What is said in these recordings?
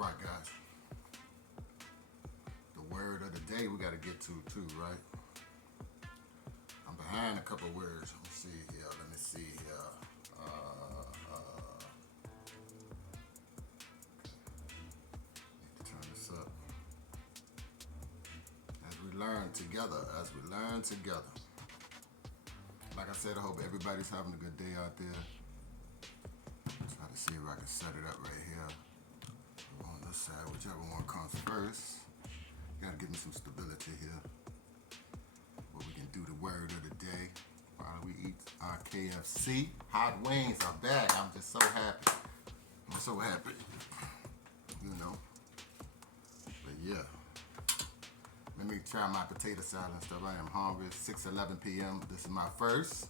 Alright guys, the word of the day we got to get to too, right? I'm behind a couple words. Let me see here. Need to turn this up. As we learn together. Like I said, I hope everybody's having a good day out there. Try to see if I can set it up right here. On this side, whichever one comes first. Gotta give me some stability here. But we can do the word of the day while we eat our KFC Hot Wings are back. I'm just so happy. You know. But yeah. Let me try my potato salad and stuff. I am hungry. It's 6:11 p.m. This is my first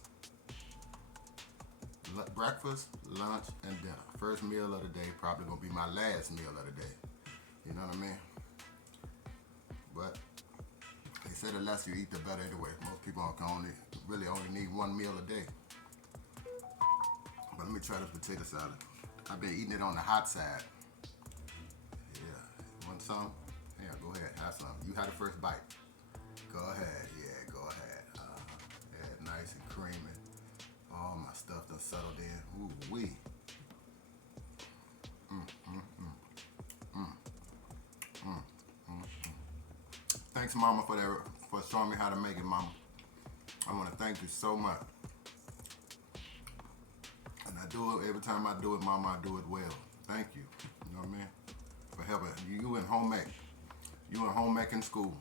breakfast, lunch, and dinner. First meal of the day. Probably gonna be my last meal of the day. You know what I mean? But they say the less you eat, the better anyway. Most people can really only need one meal a day. But let me try this potato salad. I've been eating it on the hot side. Yeah. Want some? Yeah, go ahead. Have some. You had the first bite. Go ahead. Yeah, go ahead. Yeah, nice and creamy. All my stuff done settled in. Ooh wee. Thanks, Mama, for showing me how to make it, Mama. I want to thank you so much. And I do it every time I do it, Mama. I do it well. Thank you. You know what I mean? For helping you in home ec. You in home ec in school.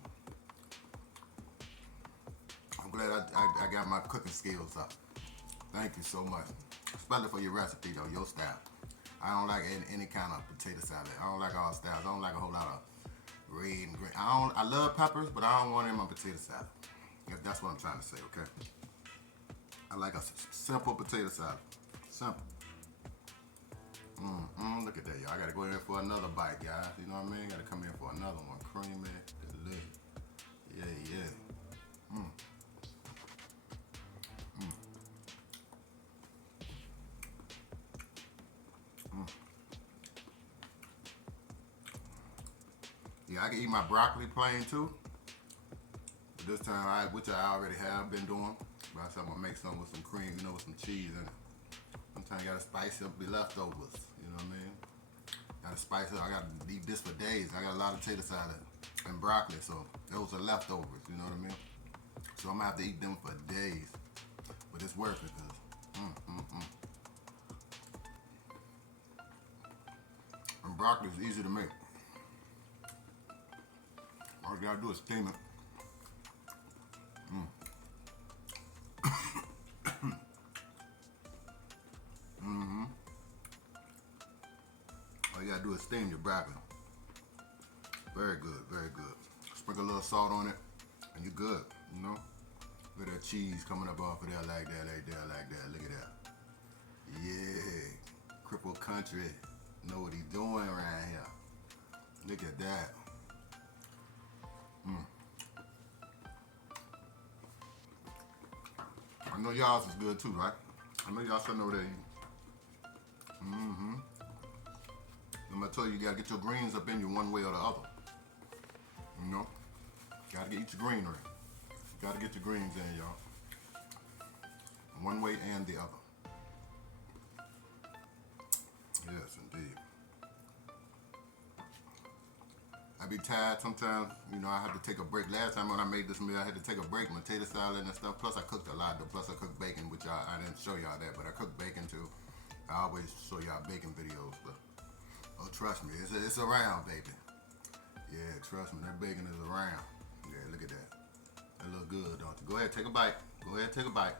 I'm glad I got my cooking skills up. Thank you so much. Especially for your recipe though, your style. I don't like any kind of potato salad. I don't like all styles. I don't like a whole lot of red and green. I love peppers, but I don't want them in my potato salad. That's what I'm trying to say, okay? I like a simple potato salad. Simple. Look at that, y'all. I gotta go in for another bite, guys. You know what I mean? Gotta come in for another one. Creamy, delicious. Yeah. Yeah, I can eat my broccoli plain too. But this time, which I already have been doing. But I said I'm gonna make some with some cream, with some cheese in it. Sometimes you gotta spice up the leftovers. You know what I mean? Gotta spice up. I gotta eat this for days. I got a lot of potato salad and broccoli, so those are leftovers. You know what I mean? So I'm gonna have to eat them for days. But it's worth it, cause and broccoli is easy to make. All you gotta do is steam it. All you gotta do is steam your broccoli. Very good, very good. Sprinkle a little salt on it, and you're good, Look at that cheese coming up off of there like that. Look at that. Yeah. Cripple country. Know what he's doing around here. Look at that. I know y'all's is good too, right? I know y'all sitting over there eating. I'm gonna tell you, you gotta get your greens up in you one way or the other. Gotta get your greenery. Gotta get your greens in, y'all. One way and the other. Yes, indeed. I be tired sometimes, I have to take a break. Last time when I made this meal, I had to take a break, potato salad and stuff. Plus I cooked a lot, plus I cooked bacon, which I didn't show y'all that, but I cooked bacon too. I always show y'all bacon videos, but trust me, it's around, baby. Yeah, trust me, that bacon is around. Yeah, look at that. That look good, don't you? Go ahead, take a bite. Go ahead, take a bite.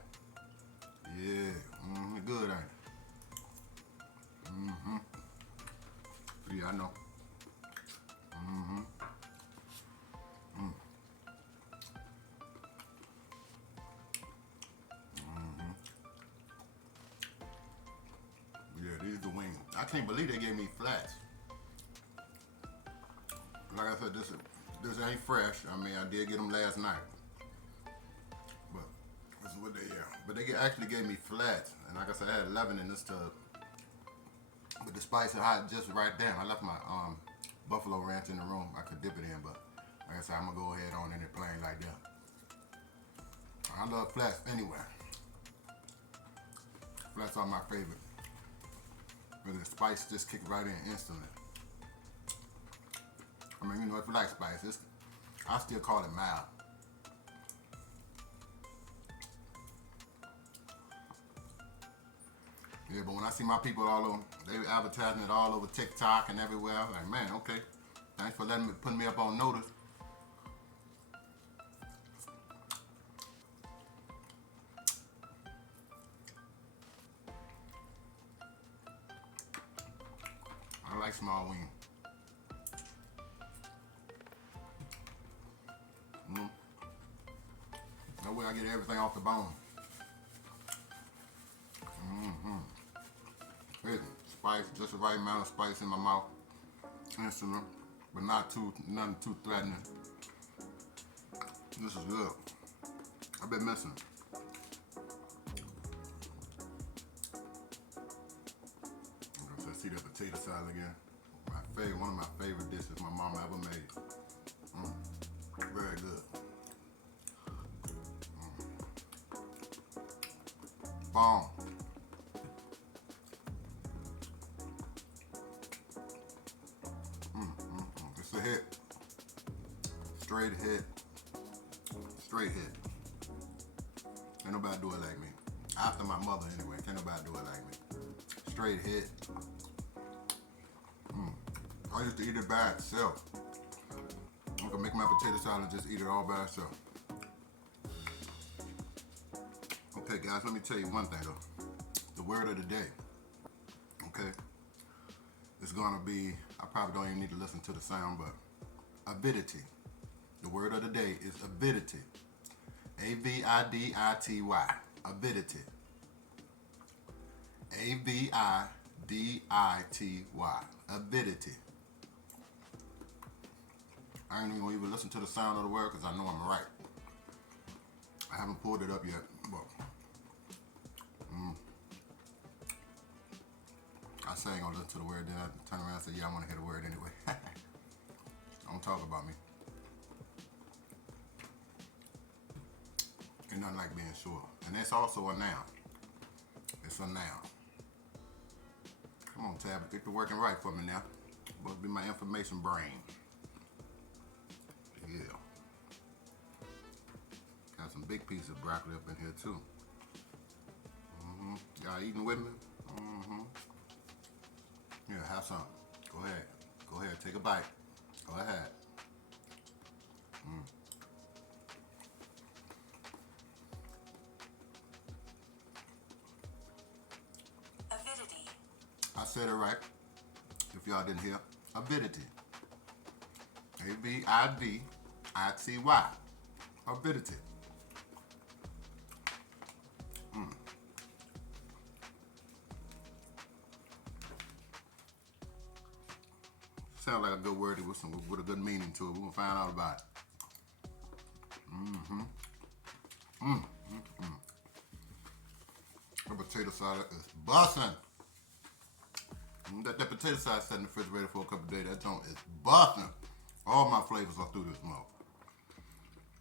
Yeah, good, ain't it? Yeah, I know. Yeah, these are the wings. I can't believe they gave me flats. Like I said, this ain't fresh. I did get them last night. But this is what they are. But they actually gave me flats. And like I said, I had 11 in this tub. But this spicy hot just right there. I left my buffalo ranch in the room. I could dip it in, but like I said, I'm gonna go ahead on in it plain like that. I love flats anyway. Flats are my favorite. But the spice just kick right in instantly. I mean, you know, if you like spice, I still call it mild. Yeah, but when I see my people all over, they advertising it all over TikTok and everywhere, I'm like, man, okay. Thanks for putting me up on notice. I like small wings. That way I get everything off the bone. Spice, just the right amount of spice in my mouth. Instantly, but nothing too threatening. This is good. I've been missing. Let's see that potato salad again. One of my favorite dishes my mama ever made. Very good. Bomb. It's a hit. Straight hit. Straight hit. Ain't nobody do it like me. After my mother anyway, can't nobody do it like me. Straight hit. I used to eat it by itself. I could make my potato salad and just eat it all by itself. Okay guys, let me tell you one thing though. The word of the day, okay, it's gonna be, I probably don't even need to listen to the sound, but avidity. The word of the day is avidity. A-V-I-D-I-T-Y. Avidity. A-V-I-D-I-T-Y. Avidity. I ain't even gonna listen to the sound of the word because I know I'm right. I haven't pulled it up yet, but I say I ain't gonna listen to the word, then I turn around and say, yeah, I wanna hear the word anyway. Don't talk about me. Ain't nothing like being sure. And that's also a noun. It's a noun. Come on, Tab, get to working right for me now. Supposed to be my information brain. Yeah. Got some big pieces of broccoli up in here too. Y'all eating with me? Yeah, have some. Go ahead. Go ahead, take a bite. Go ahead. Avidity. I said it right. If y'all didn't hear. Avidity. A-V-I-D-I-T-Y. Avidity. Sounds like a good word with a good meaning to it. We're gonna find out about it. The potato salad is bussin'. That potato salad sat in the refrigerator for a couple of days. That joint is bussin'. All my flavors are through this mouth.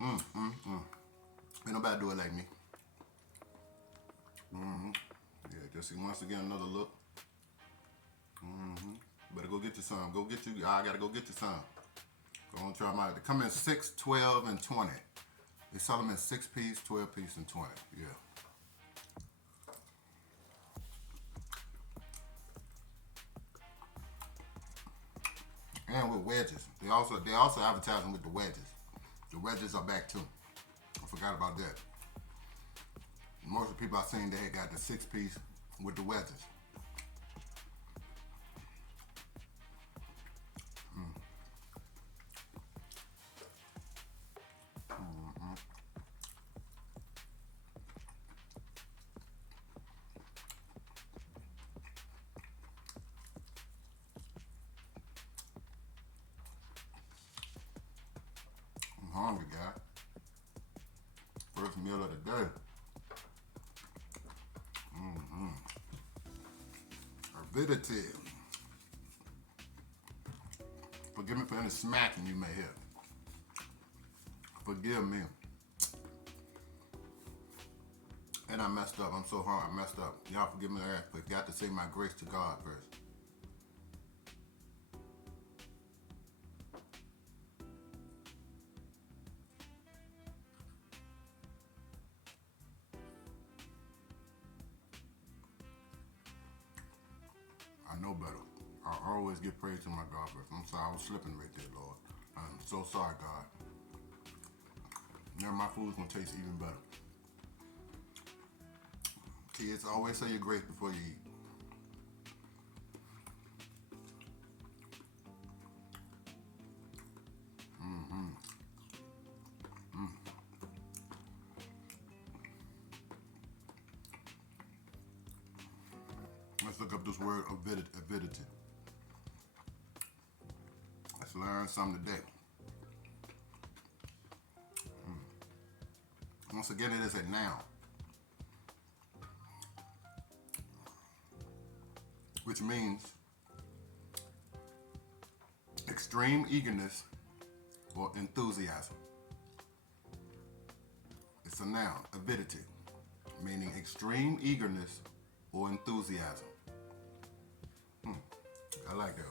Ain't nobody do it like me. Yeah, just see once again another look. Better go get you some. Go get you. I gotta go get you some. Go on, try mine. They come in 6, 12, and 20. They sell them in 6-piece, 12-piece, and 20. Yeah. And with wedges. They also advertise them with the wedges. The wedges are back too. I forgot about that. Most of the people I've seen, they got the 6-piece with the wedges. I'm hungry, guy. First meal of the day. Avidity. Forgive me for any smacking you may hear. Forgive me. And I messed up. I'm so hard. I messed up. Y'all forgive me that. But got to say my grace to God first. I know better. I always give praise to my God first. I'm sorry. I was slipping right there, Lord. I'm so sorry, God. Now my food's gonna taste even better. Kids, always say your grace before you eat. Let's look up this word avidity. Let's learn something today. Once again, it is a noun, which means extreme eagerness or enthusiasm. It's a noun, avidity, meaning extreme eagerness or enthusiasm. I like that.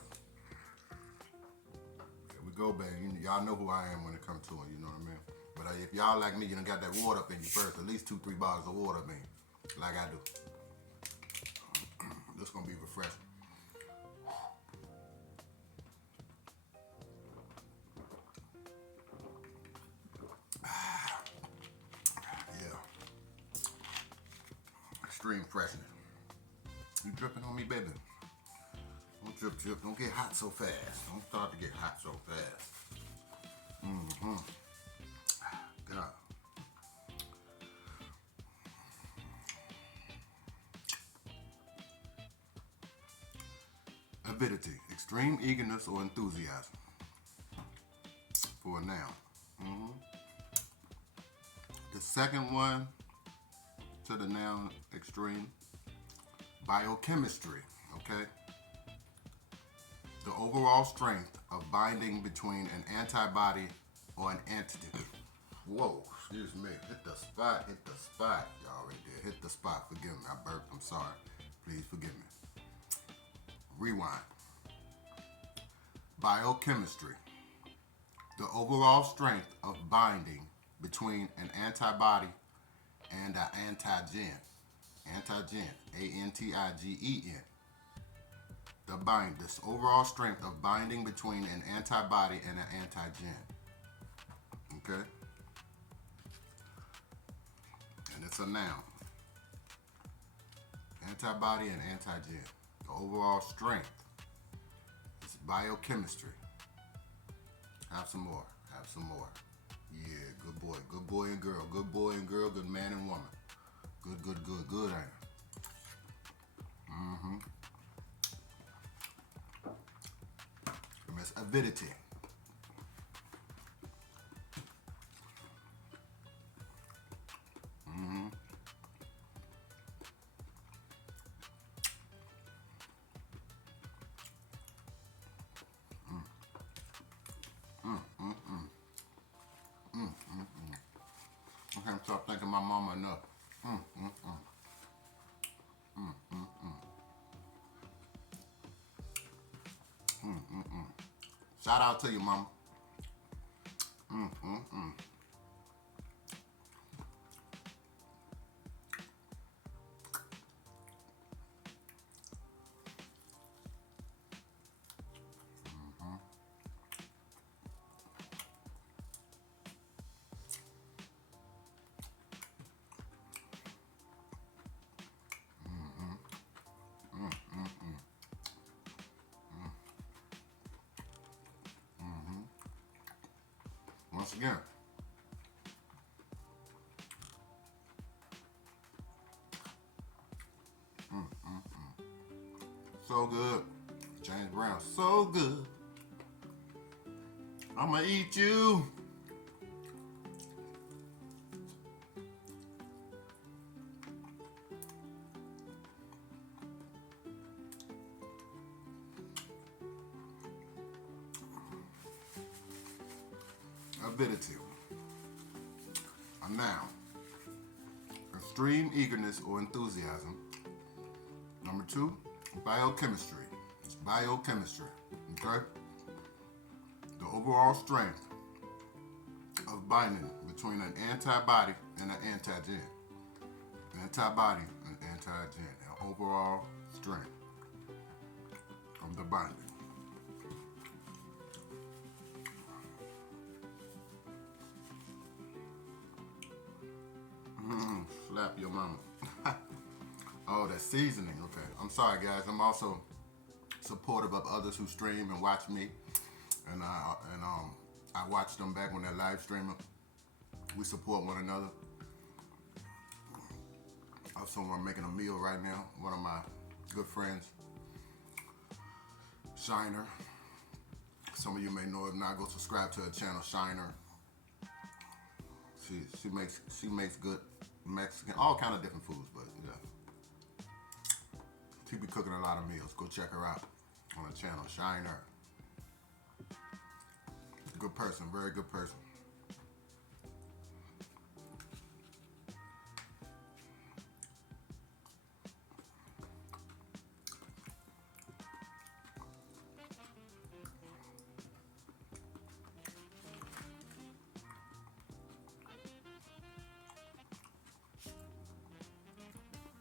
There we go, baby. Y'all know who I am when it comes to it, you know what I mean? But if y'all like me, you done got that water up in you first, at least 2-3 bottles of water, man, like I do. This gonna be refreshing. Yeah. Extreme freshness. You dripping on me, baby? Don't drip. Don't get hot so fast. Don't start to get hot so fast. God. Avidity, extreme eagerness or enthusiasm. For a noun. The second one to the noun extreme, biochemistry, okay? The overall strength of binding between an antibody or an antigen. Whoa, excuse me. Hit the spot, y'all right there. Hit the spot, forgive me. I burped, I'm sorry. Please forgive me. Rewind. Biochemistry. The overall strength of binding between an antibody and an antigen. Antigen, A-N-T-I-G-E-N. This overall strength of binding between an antibody and an antigen. Okay? And it's a noun. Antibody and antigen. The overall strength. It's biochemistry. Have some more. Yeah, good boy and girl. Good boy and girl, good man and woman. Good, ain't it? It's avidity. I can't stop thanking my mama enough. Shout out to you, mama. Once again. So good. James Brown, so good. I'ma eat you. avidity. A noun. Extreme eagerness or enthusiasm. Number 2, biochemistry. It's biochemistry. Okay? The overall strength of binding between an antibody and an antigen. Antibody and antigen. The overall strength of the binding. Slap your mama. Oh, that seasoning. Okay. I'm sorry, guys. I'm also supportive of others who stream and watch me, and I watch them back when they're live streaming. We support one another. I have someone making a meal right now. One of my good friends, Shiner. Some of you may know if not, go subscribe to her channel, Shiner. She makes good Mexican, all kind of different foods, but yeah. She be cooking a lot of meals. Go check her out on her channel, Shiner. Good person, very good person.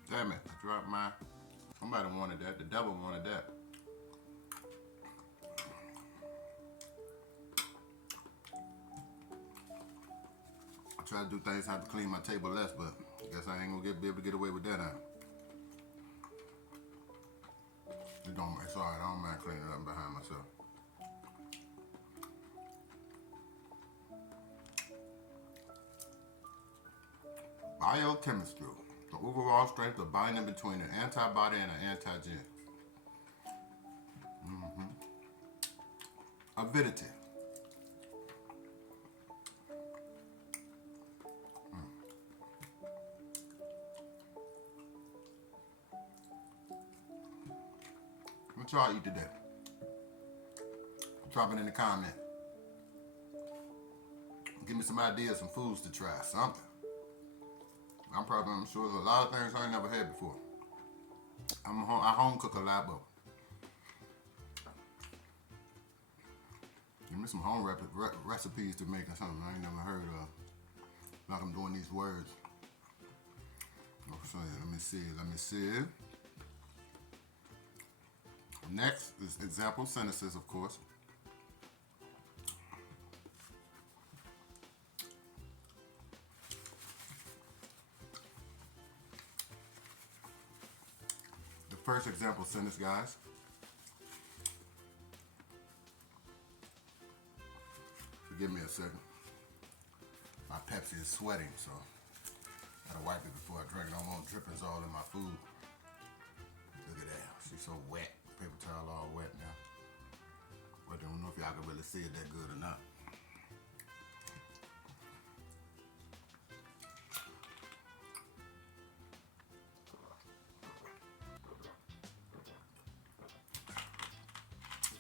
Damn it, I dropped my... Somebody wanted that. The devil wanted that. I try to do things, I have to clean my table less, but I guess I ain't gonna be able to get away with that now. It's alright, I don't mind cleaning up behind myself. Biochemistry. The overall strength of binding between an antibody and an antigen. Avidity. What y'all eat today? Drop it in the comment. Give me some ideas, some foods to try, something. I'm sure there's a lot of things I ain't never had before. I home cook a lot, but give me some home recipes to make or something I ain't never heard of. Like I'm doing these words. So let me see. Next is example sentences, of course. First example sentence, guys. Forgive me a second. My Pepsi is sweating, so I gotta wipe it before I drink it. I don't want drippings all in my food. Look at that. She's so wet. Paper towel all wet now. But I don't know if y'all can really see it that good or not.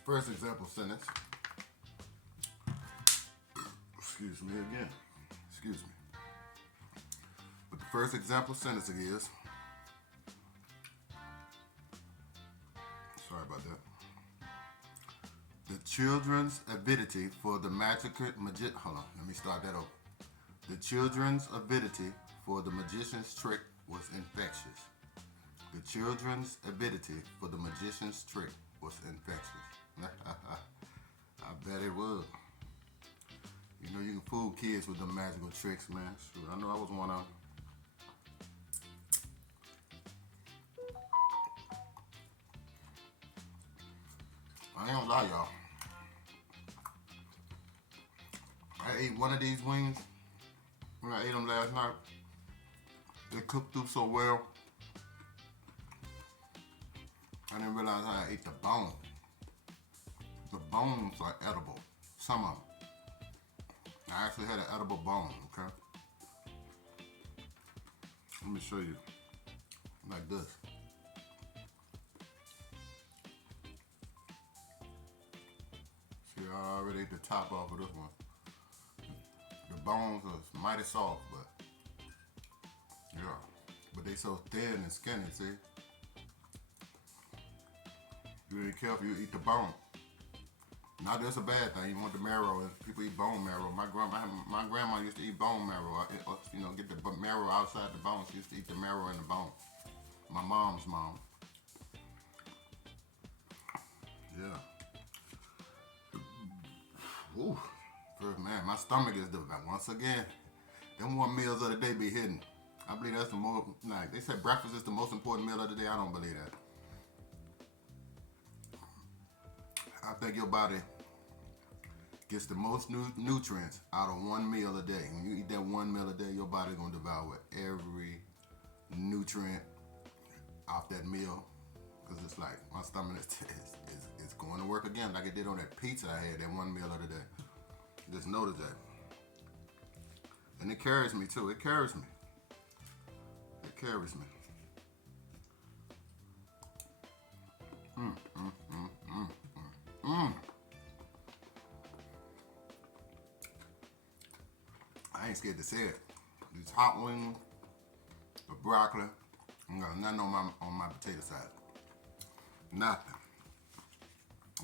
First example sentence. Excuse me again. Excuse me. But the first example sentence is. Sorry about that. The children's avidity for the hold on, let me start that over. The children's avidity for the magician's trick was infectious. The children's avidity for the magician's trick was infectious. I bet it would. You know, you can fool kids with the magical tricks, man. Shoot, I know I was one of them. I ain't gonna lie, y'all. I ate one of these wings when I ate them last night. They cooked through so well. I didn't realize I ate the bone. The bones are edible. Some of them. I actually had an edible bone, okay? Let me show you. Like this. See, I already ate the top off of this one. bones are mighty soft, but yeah. But they so thin and skinny, see? You ain't careful, you eat the bone. Not that's a bad thing. You want the marrow, and people eat bone marrow. My grandma used to eat bone marrow. You know, get the marrow outside the bone. She used to eat the marrow and the bone. My mom's mom. Yeah. Ooh. Man, my stomach is once again. Them 1 meals of the day be hidden. I believe that's the most, like they said breakfast is the most important meal of the day. I don't believe that. I think your body gets the most nutrients out of 1 meal a day. When you eat that 1 meal a day, your body gonna devour every nutrient off that meal. Cause it's like my stomach is going to work again, like it did on that pizza I had that 1 meal of the day. Just notice that, and it carries me too. It carries me. It carries me. I ain't scared to say it. These hot wings, the broccoli, I got nothing on my potato salad. Nothing.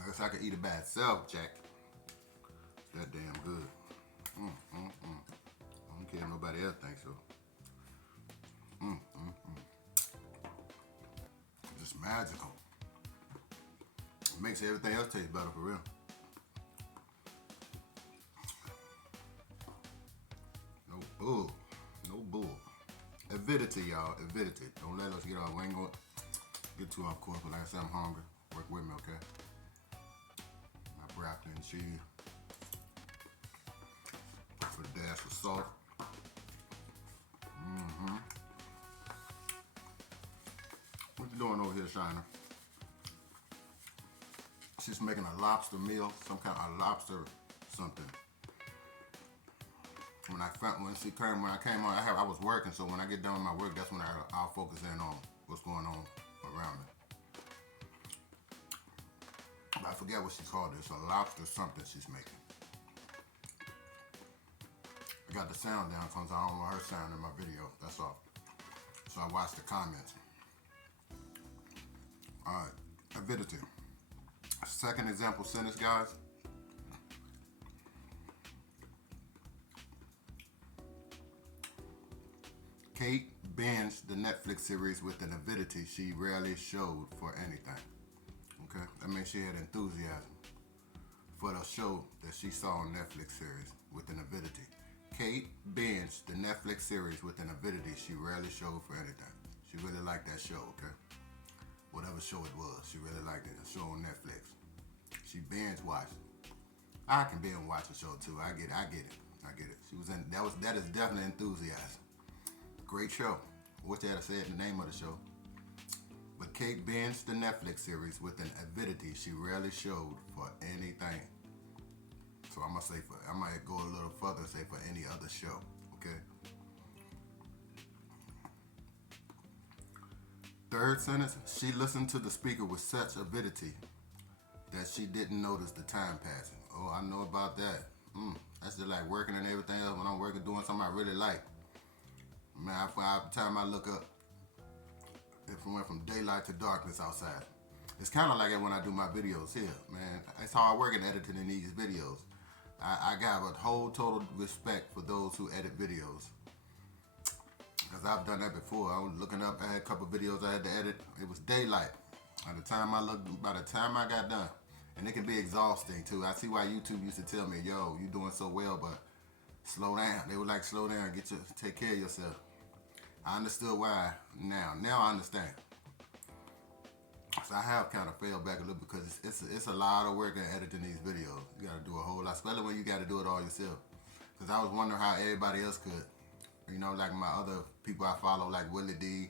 I guess I could eat it by itself, Jack. That damn good. I don't care if nobody else thinks so. Just magical. It makes everything else taste better for real. No bull. No bull. Avidity, y'all. Avidity. Don't let us get off. We ain't gonna get too off course, but like I said, I'm hungry. Work with me, okay? My broccoli and cheese. With a dash of salt. What you doing over here, Shiner? She's making a lobster meal, some kind of lobster something. When I came on, I was working, so when I get done with my work, that's when I'll focus in on what's going on around me. But I forget what she called it. It's a lobster something she's making. I got the sound down because I don't want her sound in my video. That's all. So I watched the comments. All right, avidity. Second example sentence, guys. Kate binged the Netflix series with an avidity she rarely showed for anything. Okay, that means she had enthusiasm for the show that she saw on Netflix series with an avidity. Kate binged the Netflix series with an avidity she rarely showed for anything. She really liked that show, okay? Whatever show it was, she really liked it. A show on Netflix. She binge watched it. I can binge watch a show too. I get it. She was in that is definitely enthusiasm. Great show. I wish they had said the name of the show. But Kate binged the Netflix series with an avidity she rarely showed for anything. So I might go a little further and say for any other show, okay? Third sentence, she listened to the speaker with such avidity that she didn't notice the time passing. Oh, I know about that. That's just like working and everything else. When I'm working, doing something I really like. Man, by the time I look up, it went from daylight to darkness outside. It's kind of like it when I do my videos here, man. That's how I work in editing in these videos. I got a whole total respect for those who edit videos. Because I've done that before. I was looking up, I had a couple videos I had to edit. It was daylight. By the time I got done. And it can be exhausting too. I see why YouTube used to tell me, yo, you doing so well, but slow down. They were like, slow down, take care of yourself. I understood why now. Now I understand. So I have kind of failed back a little because it's a lot of work in editing these videos. You got to do a whole lot, especially when you got to do it all yourself. Because I was wondering how everybody else could. You know, like my other people I follow, like Willie D.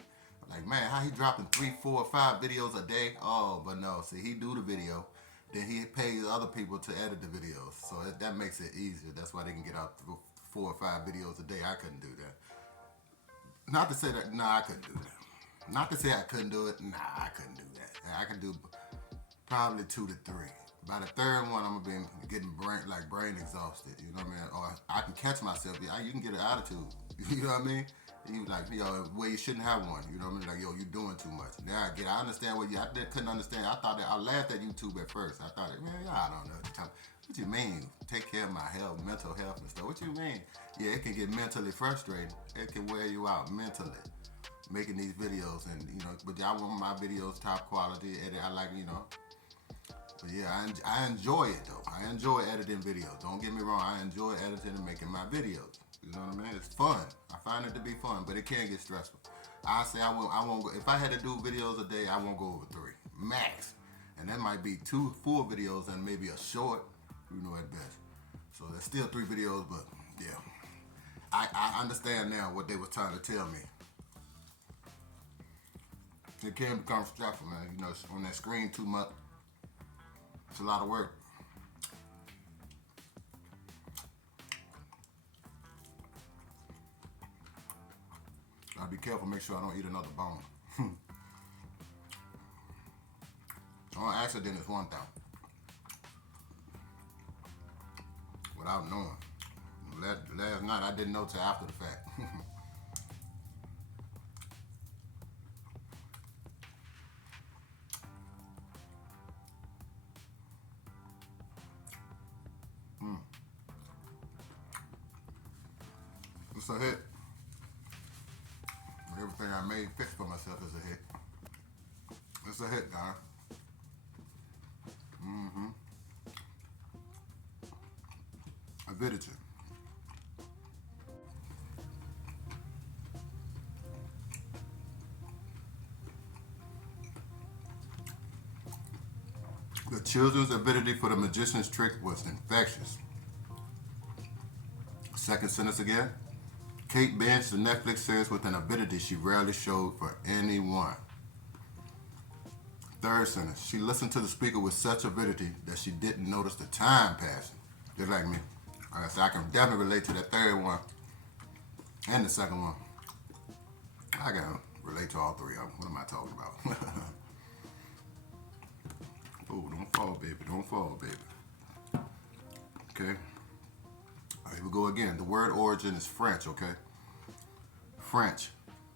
Like, man, how he dropping 3, 4, 5 videos a day? Oh, but no. See, he do the video. Then he pays other people to edit the videos. So that makes it easier. That's why they can get out 4 or 5 videos a day. I couldn't do that. Not to say that, I couldn't do that. Not to say I couldn't do it. I couldn't do that. I can do probably 2 to 3. By the third one, I'm gonna be getting brain exhausted. You know what I mean? Or I can catch myself. Yeah, you can get an attitude. You know what I mean? You like, where you shouldn't have one. You know what I mean? Like, you doing too much. Now I understand what couldn't understand. I laughed at YouTube at first. I thought, man, I don't know. What you mean? Take care of my health, mental health and stuff. What you mean? Yeah, it can get mentally frustrating. It can wear you out mentally. Making these videos and but I want my videos top quality. Edit. I like But yeah, I enjoy it though. I enjoy editing videos. Don't get me wrong. I enjoy editing and making my videos. You know what I mean? It's fun. I find it to be fun, but it can get stressful. I say I won't go. If I had to do videos a day, I won't go over 3 max, and that might be 2 full videos and maybe a short. At best. So there's still 3 videos, but yeah, I understand now what they were trying to tell me. It can become stressful, man. On that screen too much. It's a lot of work. Gotta be careful, make sure I don't eat another bone. On accident is one thing. Without knowing. Last night I didn't know till after the fact. It's a hit. Everything I made fix for myself is a hit. It's a hit, guys. Avidity. The children's avidity for the magician's trick was infectious. Second sentence again. Kate binged the Netflix series with an avidity she rarely showed for anyone. Third sentence. She listened to the speaker with such avidity that she didn't notice the time passing. Just like me. So I can definitely relate to that third one and the second one. I can relate to all 3 of them. What am I talking about? Oh, don't fall, baby. Don't fall, baby. Okay. Here we go again. The word origin is French, okay? French,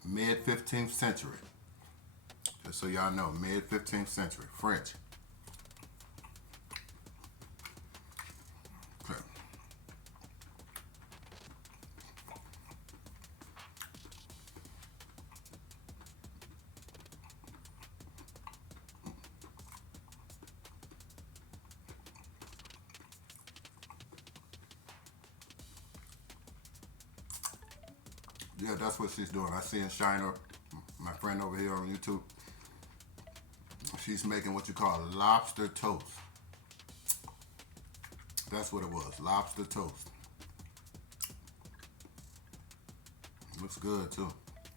mid-15th century. Just so y'all know, mid-15th century, French. Okay. Yeah, that's what she's doing. I see in Shiner, my friend over here on YouTube, she's making what you call lobster toast. That's what it was, lobster toast. Looks good too.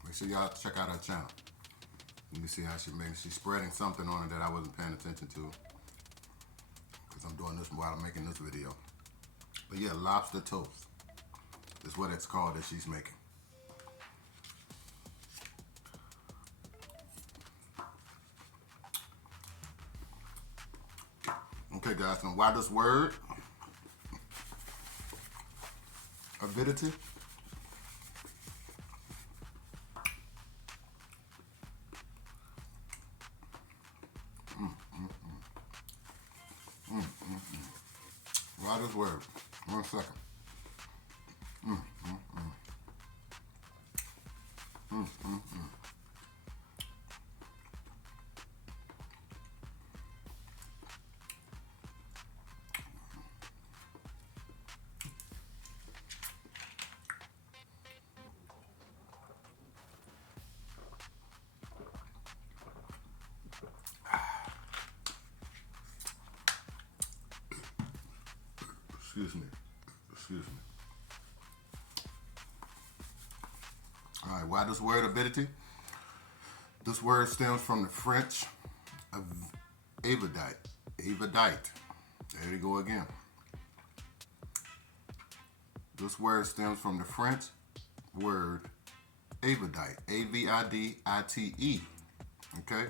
Make sure y'all check out her channel. Let me see how she makes. She's spreading something on it that I wasn't paying attention to, because I'm doing this while I'm making this video. But yeah, lobster toast is what it's called that she's making. Okay, guys, and why this word? Avidity. Why this word? 1 second. Excuse me. Excuse me. All right, why this word avidity? This word stems from the French avidite. Avidite. There you go again. This word stems from the French word avidite. A-V-I-D-I-T-E. Okay?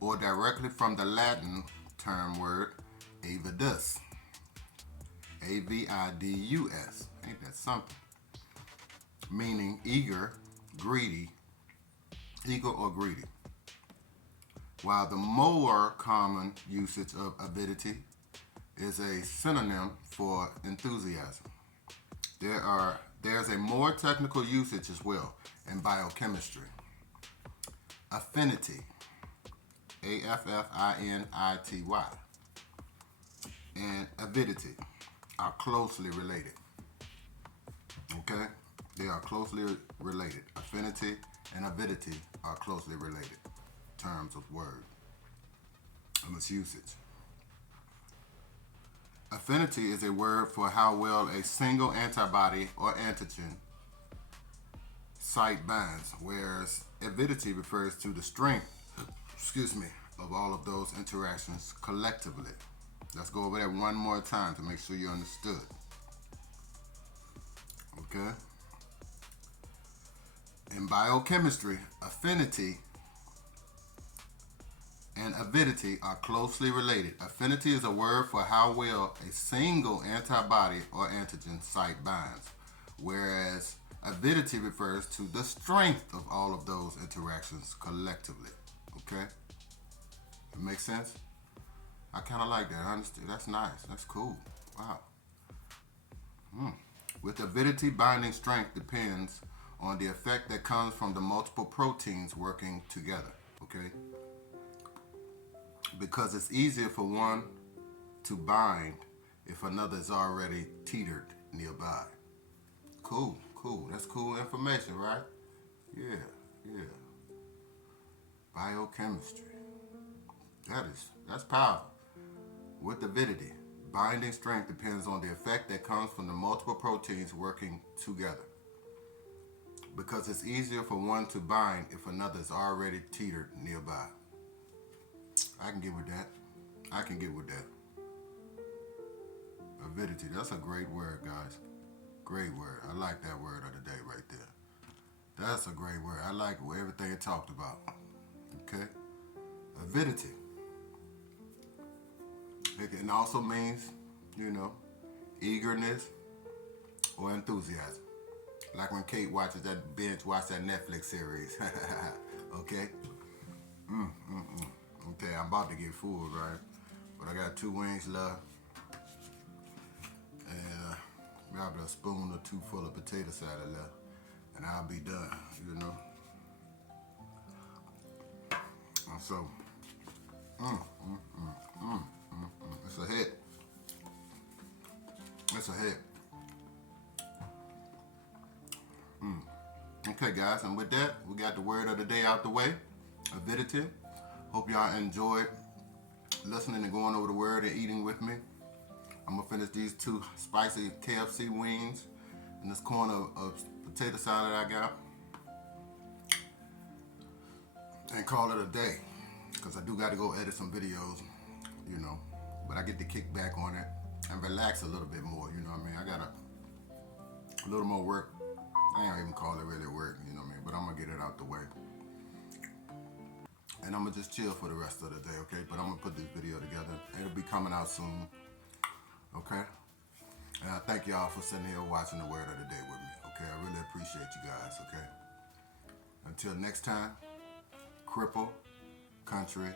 Or directly from the Latin term word Avidus. Avidus. Ain't that something? Meaning eager, greedy, eager or greedy. While the more common usage of avidity is a synonym for enthusiasm. There's a more technical usage as well in biochemistry. Affinity, Affinity, and avidity are closely related. Okay? They are closely related. Affinity and avidity are closely related in terms of word and its usage. Affinity is a word for how well a single antibody or antigen site binds, whereas avidity refers to the strength, of all of those interactions collectively. Let's go over that one more time to make sure you understood. Okay? In biochemistry, affinity and avidity are closely related. Affinity is a word for how well a single antibody or antigen site binds, whereas avidity refers to the strength of all of those interactions collectively. Okay? It makes sense? I kind of like that. I understand. That's nice. That's cool. Wow. With avidity, binding strength depends on the effect that comes from the multiple proteins working together. Okay? Because it's easier for one to bind if another is already teetered nearby. Cool. That's cool information, right? Yeah. Biochemistry. That's powerful. With avidity, binding strength depends on the effect that comes from the multiple proteins working together. Because it's easier for one to bind if another is already teetered nearby. I can get with that. Avidity, that's a great word, guys. Great word. I like that word of the day right there. That's a great word. I like everything it talked about. Okay? Avidity. It also means, eagerness or enthusiasm. Like when Kate watch that Netflix series. Okay? Okay, I'm about to get full, right? But I got 2 wings left. And maybe a spoon or 2 full of potato salad left. And I'll be done, And so, it's a hit. Okay, guys, and with that, we got the word of the day out the way. Avidity. Hope y'all enjoyed listening and going over the word and eating with me. I'm going to finish these 2 spicy KFC wings and this corner of potato salad I got. And call it a day. Because I do got to go edit some videos, But I get to kick back on it and relax a little bit more, I got a little more work. I ain't even call it really work, But I'm going to get it out the way. And I'm going to just chill for the rest of the day, okay? But I'm going to put this video together. It'll be coming out soon, okay? And I thank y'all for sitting here watching the word of the day with me, okay? I really appreciate you guys, okay? Until next time, Cripple Country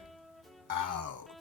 out.